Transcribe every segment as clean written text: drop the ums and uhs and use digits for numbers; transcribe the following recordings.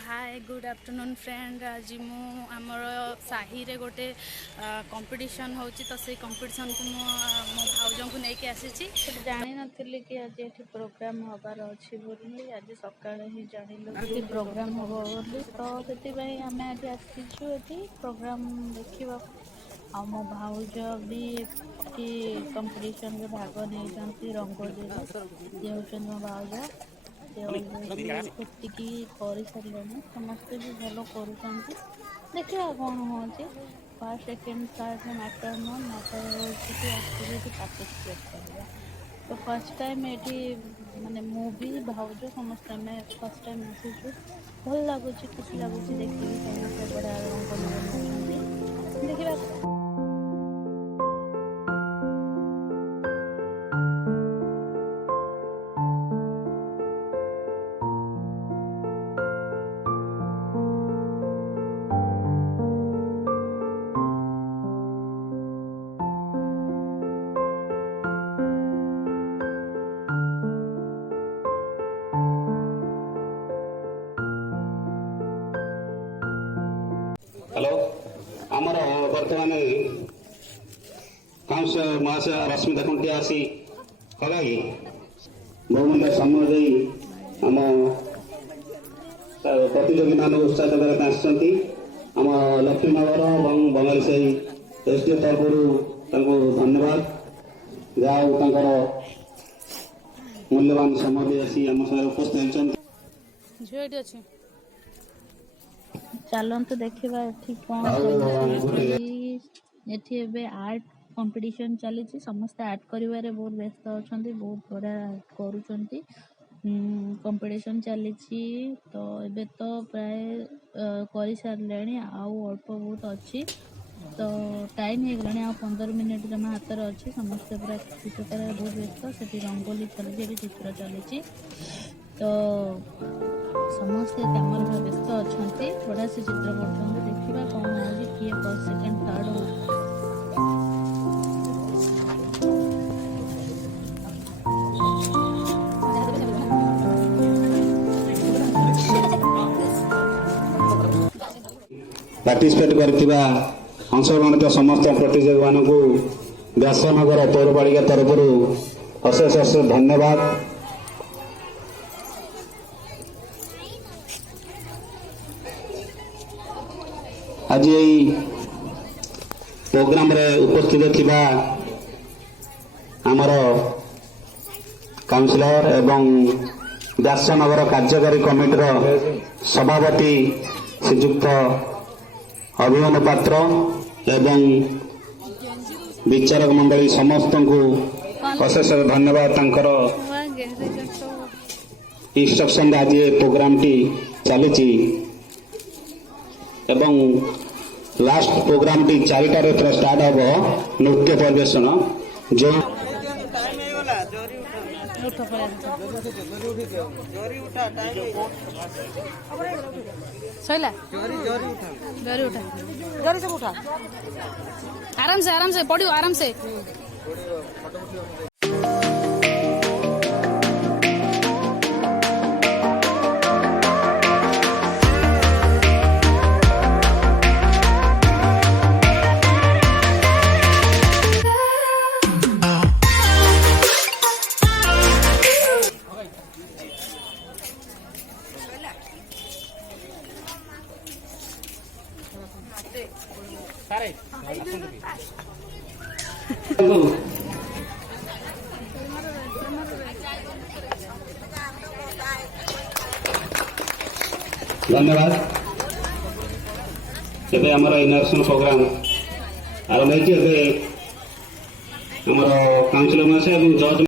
Hi good afternoon friend. आज मु आमर साही रे गोटे कंपटीशन होची तो से कंपटीशन को मो भाउजों को लेके आसी। जानी नथिली कि आज एठी प्रोग्राम हबार अछि बोली आज सकाळे ही जानिलु कि प्रोग्राम हबो बोली तो सेति भाई हमें आज आसीछु एठी प्रोग्राम देखिबा आ मो भाउज भी कि कंपटीशन रे भाग नै जंती रंगोली ये होचन मो भाउज सेतिकी कर सारे समस्ते भी भल कर देखिए कौन हो first second third matter no matter हो पार्टिसिपेट करवा तो फर्स्ट टाइम ये माने मूवी भाउज समस्त फर्स्ट टाइम आसीचु भल लगुच खुशी लगुच देखिए समस्त बड़ा रंग देखिए। हेलो आमर बर्तमान काउंसिलर महाशय रश्मिता खुंटिया आसी हगाई बहुमूल्य समय दे आम प्रतियोगी मान उत्साह देवार आसती आम लक्ष्मीनगर और बंगाली साही एसडीओ तरफ धन्यवाद जहाँ मूल्यवान समय दे आसी आम साथ उपस्थित होती। चलते देखा कौन ये आर्ट कंपटीशन चली समस्त आर्ट करिवारे बहुत व्यस्त अच्छा बहुत बड़ा करुँच कंपटीशन चली तो एबे तो प्राय कर सारे आउ अल्प बहुत अच्छी तो टाइम हो गलानी आ 15 मिनट जमा हाथ में अच्छी समस्ते पूरा चित्रकार बहुत व्यस्त से रंगोली चली चित्र चली तो समस्ते कमर व्यस्त अच्छा बड़ा से चित्र कर देखा कौन आज किए फर्स्ट सेकेंड थर्ड हो पार्टिसिपेट करथिबा अंशग्रहण समस्त प्रतियोगी मान को व्यासनगर पौरपालिका तरफ अशेष अशेष धन्यवाद। आज प्रोग्राम रे उपस्थित थिबा आमर काउंसिलर एवं व्यासनगर कार्यकारी कमिटीर सभापति श्रीजुक्त अभिमन्यु पात्र एवं विचारक मंडली समस्त को अशेष धन्यवाद तांकर इंस्ट्रक्शन आज प्रोग्राम टी चली एवं लास्ट प्रोग्राम टी 4टार स्टार्ट हम नृत्य परिवेशन जो आराम से पड़ो आराम से धन्यवाद। एबे हमर इनर्सन प्रोग्राम आरंभ होइछि। एबे हमर काउंसिलर मासे एवं जज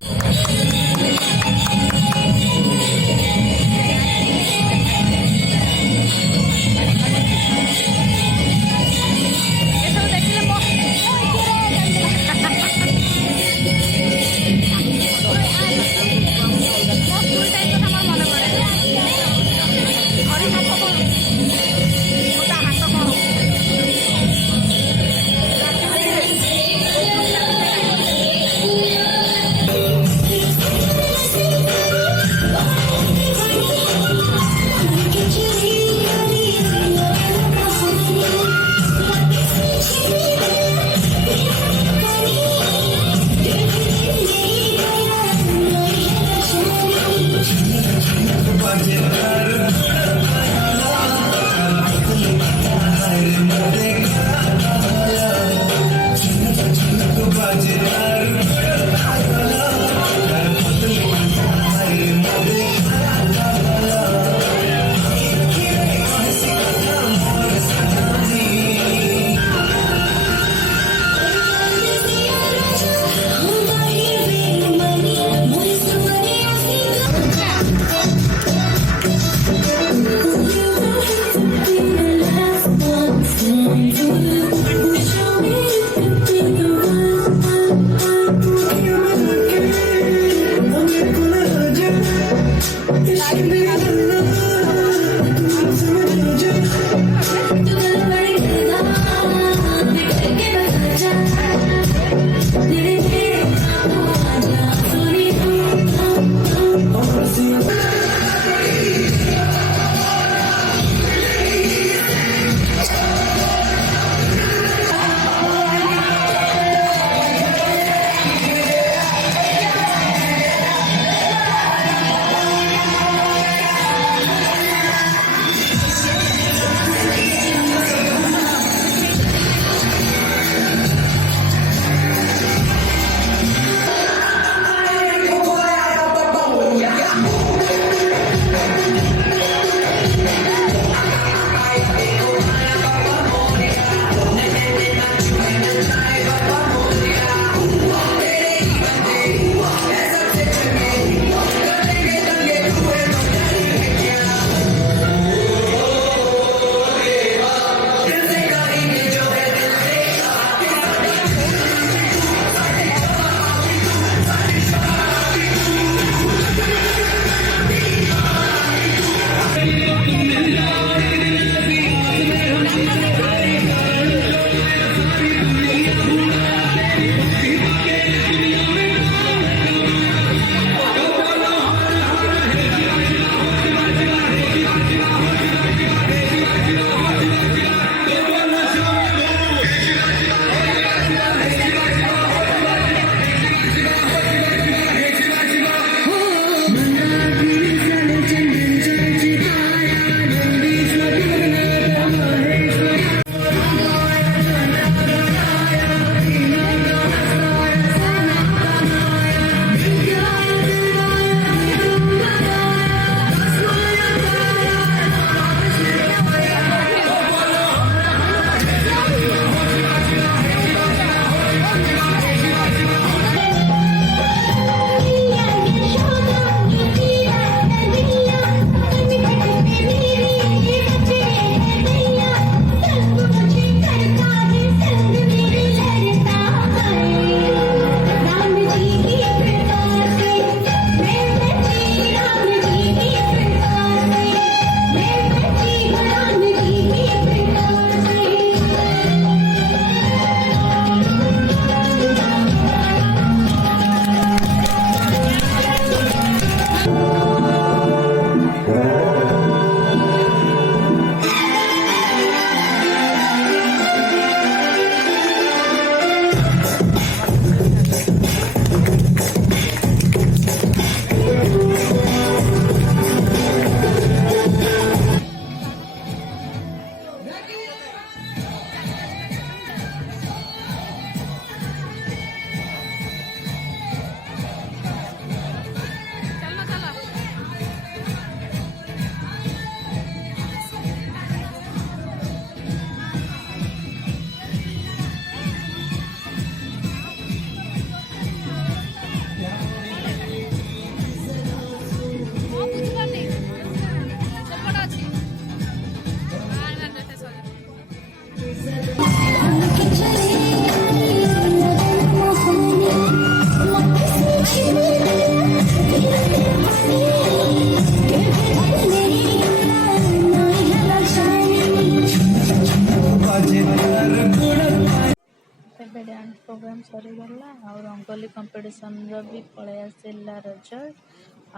प्रोग्राम सरीगला आ रंगोली कंपटीशन भी पलि आसला रिजल्ट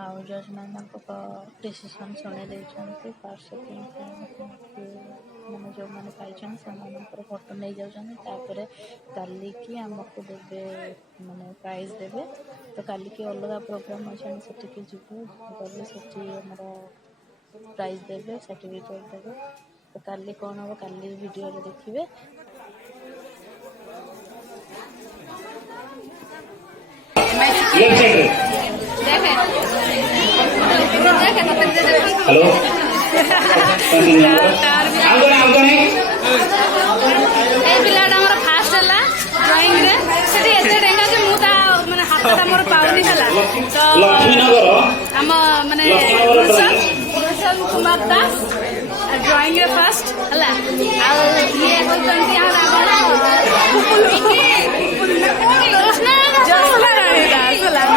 आउ जज मैंने डिसीजन शुणी देते फर्स्ट मैंने जो मैंने पाई से फोटो नहीं जापर काली की आमको देवे माने प्राइज देवे तो काली की अलग प्रोग्राम अच्छे से जीव गले से प्राइज देवे सर्टिफिकेट देवे तो काली कौन हम काली वीडियो देखिए। हेलो पिलाटा मोर फास्ट है ड्रॉइंग रे सेठी एते डेंगा जे मु ता माने हाथ मोर पाउनी हला तो लक्ष्मीनगर हम माने गुलशन कुमार दास ड्रॉइंग रे फर्स्ट हला आ ये होतंती हमरा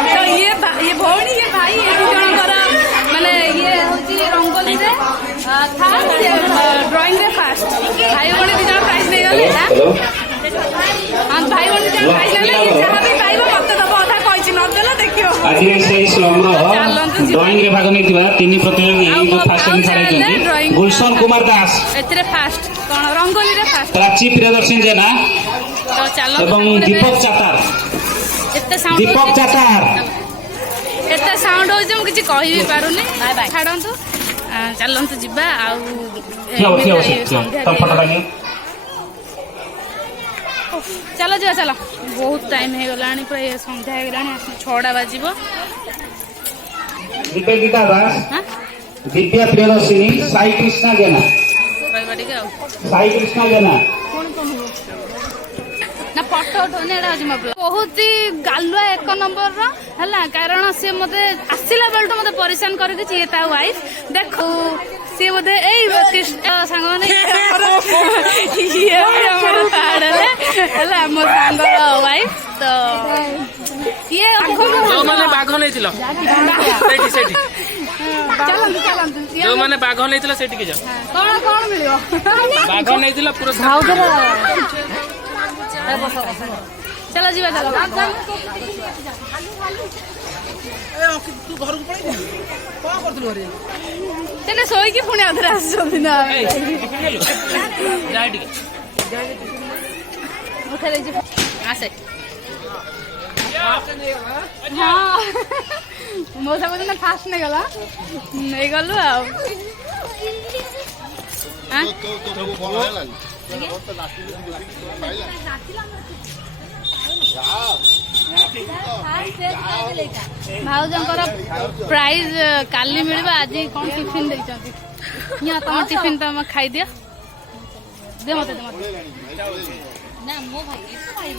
तो ये भौणी ये भाई ये जणकर माने ये होची रंगोली रे ड्रॉइंग रे फर्स्ट भाई भौणी दी जण प्राइज नै गले हम भाई भौणी जण प्राइज ले जहां भी पाइबो मते दबो अधा कहिछि न देला देखियो आज सेई स्लमरो ड्राइंग रे भाग नैतिबा तीन प्रतियोगी जो first time छाड़ाइछन्ती Gulshan Kumar Das एतरे first कोन रंगोली रे फर्स्ट प्राची प्रियदर्शन जेना तो चलो एवं दीपक चातार एते साउंड दीपक चातार एते साउंड हो जे मु किछि कहि भी पारुनी छाडंतु चलंतु जिबा आउ तो फोटो डालियो चलो जा चलो बहुत टाइम हे गलानी पूरा ये संध्या हे गलानी 6टा बाजिबो दीपिका दास हां दिव्या प्रियदर्शिनी साई कृष्णा जेना कहबा ठीक है साई कृष्णा जेना ना फोटो उठने बहुत ही गालुआ 1 नंबर रो हला कारण से मते आसिला बेलटो मते परेशान कर दे ये ता वाइफ देखो से मते ए संग माने ये हमर ताडले हला हमर संग वाइफ तो ये जो माने बाघ नैथिलो सेठी सेठी चलंतु जो माने बाघ नैथिलो सेठी के जाओ कोन कोन मिलियो बाघ नैथिलो पूरा चलो जीवा चलो तू घर को पळै कोन करथलु रे तेने सोई की पुणे अधर आस जल्दी ना जाय ठीक उठा ले जी आसे हाँ मो सब ना फास्ट नहीं गला नहीं गलु आ भाउजंकर प्राइज काली मिलबा आज कौन टिफिन देइछंती या तम टिफिन तम खाई दियो दे मते ना मो भाई